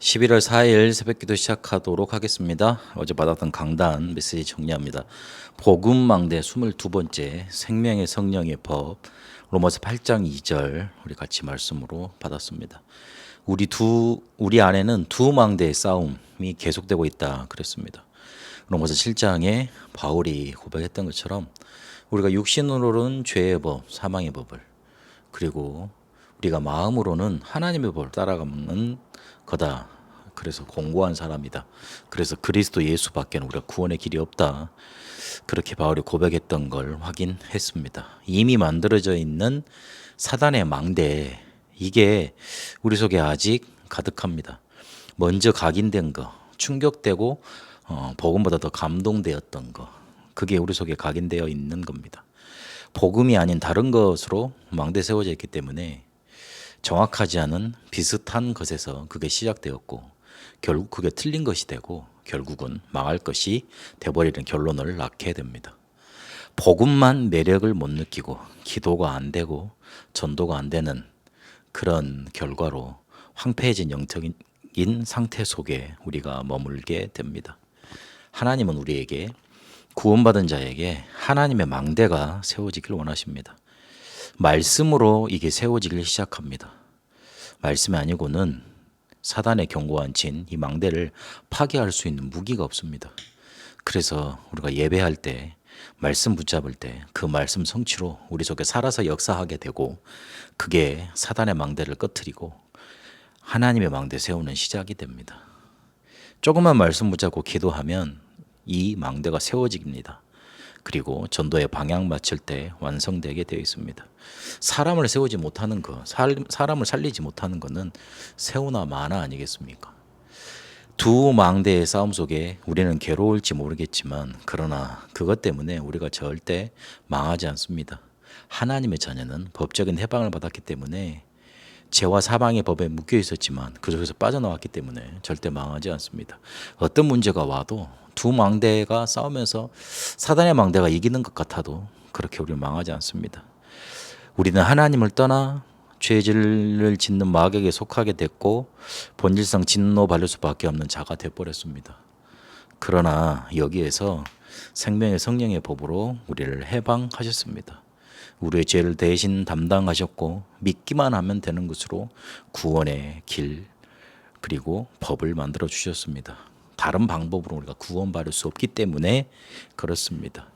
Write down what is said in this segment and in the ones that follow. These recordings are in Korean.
11월 4일 새벽기도 시작하도록 하겠습니다. 어제 받았던 강단 메시지 정리합니다. 복음망대 22번째 생명의 성령의 법 로마서 8장 2절 우리 같이 말씀으로 받았습니다. 우리 안에는 두 망대의 싸움이 계속되고 있다 그랬습니다. 로마서 7장에 바울이 고백했던 것처럼 우리가 육신으로는 죄의 법, 사망의 법을, 그리고 우리가 마음으로는 하나님의 법을 따라가는 거다. 그래서 공고한 사람이다. 그래서 그리스도 예수밖에는 우리가 구원의 길이 없다. 그렇게 바울이 고백했던 걸 확인했습니다. 이미 만들어져 있는 사단의 망대, 이게 우리 속에 아직 가득합니다. 먼저 각인된 거, 충격되고 복음보다 더 감동되었던 거, 그게 우리 속에 각인되어 있는 겁니다. 복음이 아닌 다른 것으로 망대 세워져 있기 때문에 정확하지 않은 비슷한 것에서 그게 시작되었고, 결국 그게 틀린 것이 되고 결국은 망할 것이 돼버리는 결론을 낳게 됩니다. 복음만 매력을 못 느끼고 기도가 안 되고 전도가 안 되는 그런 결과로 황폐해진 영적인 상태 속에 우리가 머물게 됩니다. 하나님은 우리에게, 구원받은 자에게 하나님의 망대가 세워지길 원하십니다. 말씀으로 이게 세워지길 시작합니다. 말씀이 아니고는 사단의 견고한 진, 이 망대를 파괴할 수 있는 무기가 없습니다. 그래서 우리가 예배할 때, 말씀 붙잡을 때 그 말씀 성취로 우리 속에 살아서 역사하게 되고, 그게 사단의 망대를 꺼트리고 하나님의 망대 세우는 시작이 됩니다. 조금만 말씀 붙잡고 기도하면 이 망대가 세워집니다. 그리고 전도의 방향 맞출 때 완성되게 되어 있습니다. 사람을 세우지 못하는 거, 사람을 살리지 못하는 것은 세우나 마나 아니겠습니까? 두 망대의 싸움 속에 우리는 괴로울지 모르겠지만, 그러나 그것 때문에 우리가 절대 망하지 않습니다. 하나님의 자녀는 법적인 해방을 받았기 때문에, 죄와 사망의 법에 묶여 있었지만 그 속에서 빠져나왔기 때문에 절대 망하지 않습니다. 어떤 문제가 와도 두 망대가 싸우면서 사단의 망대가 이기는 것 같아도 그렇게 우리는 망하지 않습니다. 우리는 하나님을 떠나 죄질을 짓는 마귀에게 속하게 됐고 본질상 진노 받을 수밖에 없는 자가 되어버렸습니다. 그러나 여기에서 생명의 성령의 법으로 우리를 해방하셨습니다. 우리의 죄를 대신 담당하셨고 믿기만 하면 되는 것으로 구원의 길, 그리고 법을 만들어 주셨습니다. 다른 방법으로 우리가 구원받을 수 없기 때문에 그렇습니다.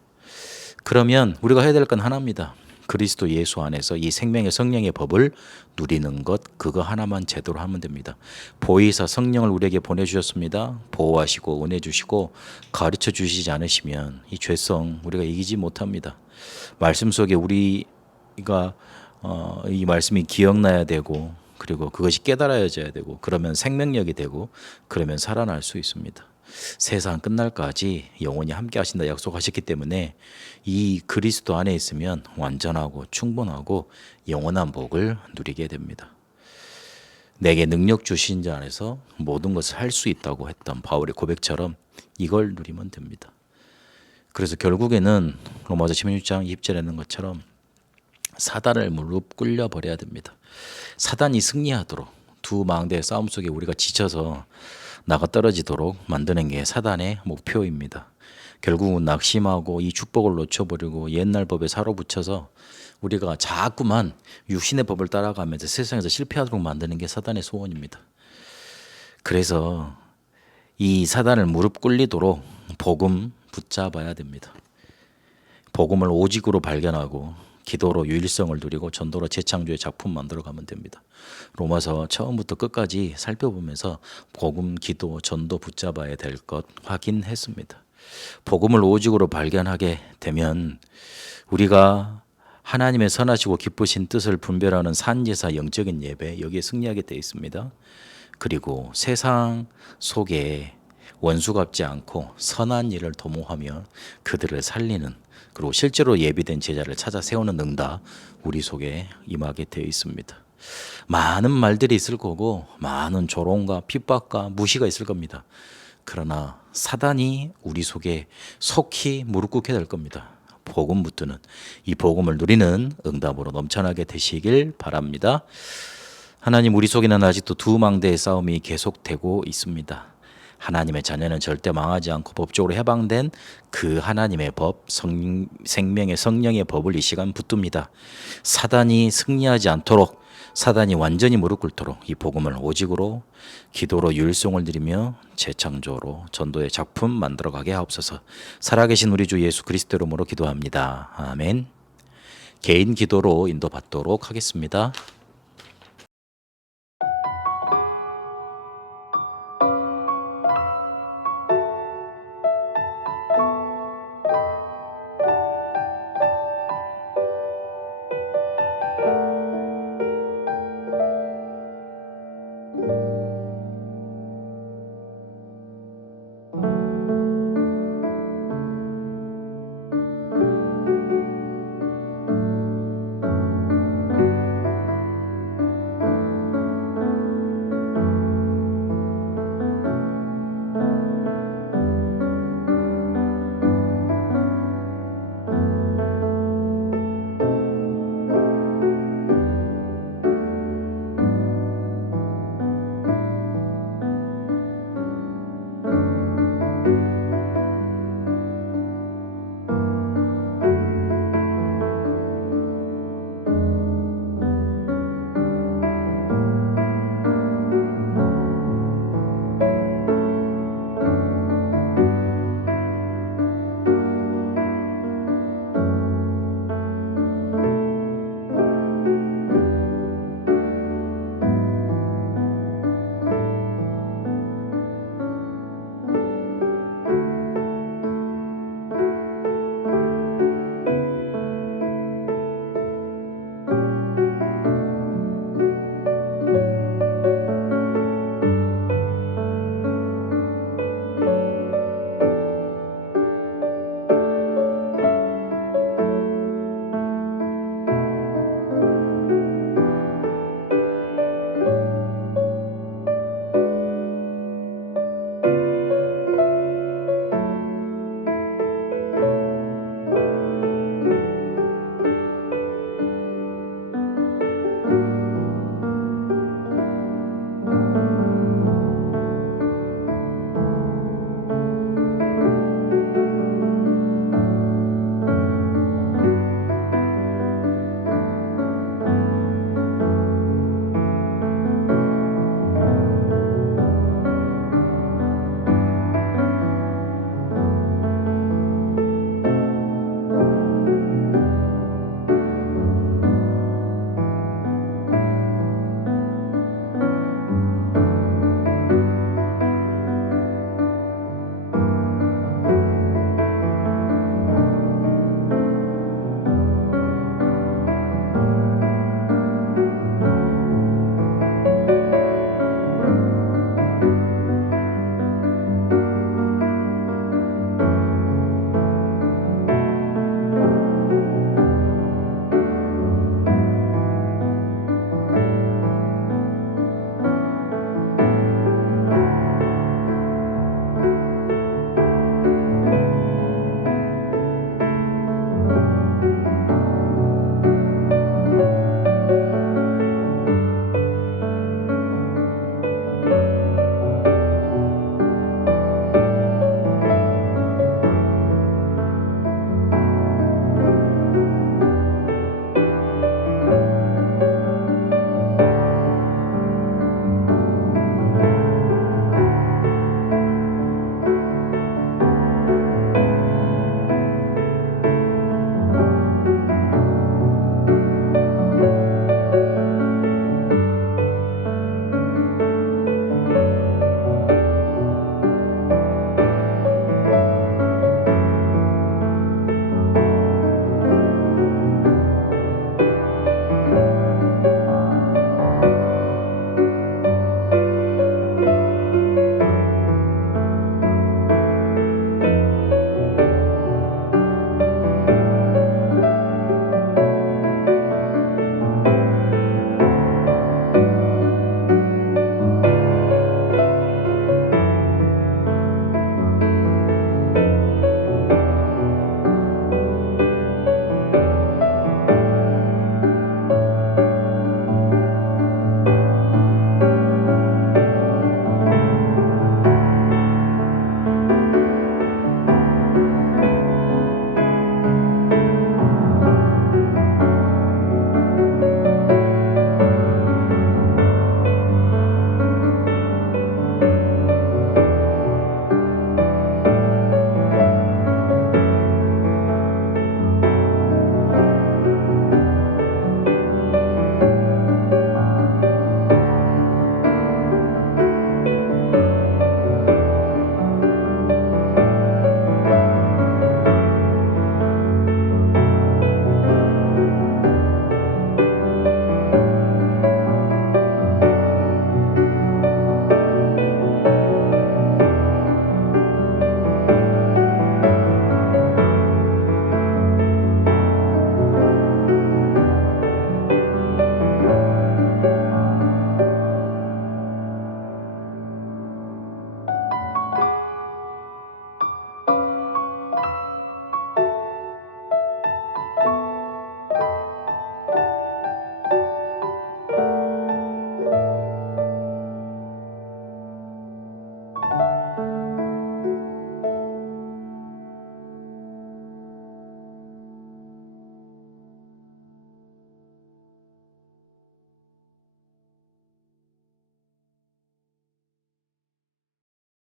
그러면 우리가 해야 될 건 하나입니다. 그리스도 예수 안에서 이 생명의 성령의 법을 누리는 것, 그거 하나만 제대로 하면 됩니다. 보혜사 성령을 우리에게 보내주셨습니다. 보호하시고 은혜 주시고 가르쳐 주시지 않으시면 이 죄성 우리가 이기지 못합니다. 말씀 속에 우리가 이 말씀이 기억나야 되고, 그리고 그것이 깨달아져야 되고, 그러면 생명력이 되고, 그러면 살아날 수 있습니다. 세상 끝날까지 영원히 함께 하신다 약속하셨기 때문에 이 그리스도 안에 있으면 완전하고 충분하고 영원한 복을 누리게 됩니다. 내게 능력 주신 자 안에서 모든 것을 할 수 있다고 했던 바울의 고백처럼 이걸 누리면 됩니다. 그래서 결국에는 로마서 16장 20절에 있는 것처럼 사단을 무릎 꿇려 버려야 됩니다. 사단이 승리하도록, 두 망대의 싸움 속에 우리가 지쳐서 나가 떨어지도록 만드는 게 사단의 목표입니다. 결국은 낙심하고 이 축복을 놓쳐버리고 옛날 법에 사로붙여서 우리가 자꾸만 육신의 법을 따라가면서 세상에서 실패하도록 만드는 게 사단의 소원입니다. 그래서 이 사단을 무릎 꿇리도록 복음 붙잡아야 됩니다. 복음을 오직으로 발견하고 기도로 유일성을 누리고 전도로 재창조의 작품 만들어가면 됩니다. 로마서 처음부터 끝까지 살펴보면서 복음, 기도, 전도 붙잡아야 될 것 확인했습니다. 복음을 오직으로 발견하게 되면 우리가 하나님의 선하시고 기쁘신 뜻을 분별하는 산제사 영적인 예배, 여기에 승리하게 되어 있습니다. 그리고 세상 속에 원수 갚지 않고 선한 일을 도모하며 그들을 살리는, 그리고 실제로 예비된 제자를 찾아 세우는 응답 우리 속에 임하게 되어 있습니다. 많은 말들이 있을 거고 많은 조롱과 핍박과 무시가 있을 겁니다. 그러나 사단이 우리 속에 속히 무릎 꿇게 될 겁니다. 복음 붙드는 이 복음을 누리는 응답으로 넘쳐나게 되시길 바랍니다. 하나님, 우리 속에는 아직도 두 망대의 싸움이 계속되고 있습니다. 하나님의 자녀는 절대 망하지 않고 법적으로 해방된 그 하나님의 법, 생명의 성령의 법을 이 시간 붙듭니다. 사단이 승리하지 않도록, 사단이 완전히 무릎 꿇도록 이 복음을 오직으로, 기도로 율송을 드리며 재창조로 전도의 작품 만들어가게 하옵소서. 살아계신 우리 주 예수 그리스도 이름으로 기도합니다. 아멘. 개인 기도로 인도받도록 하겠습니다.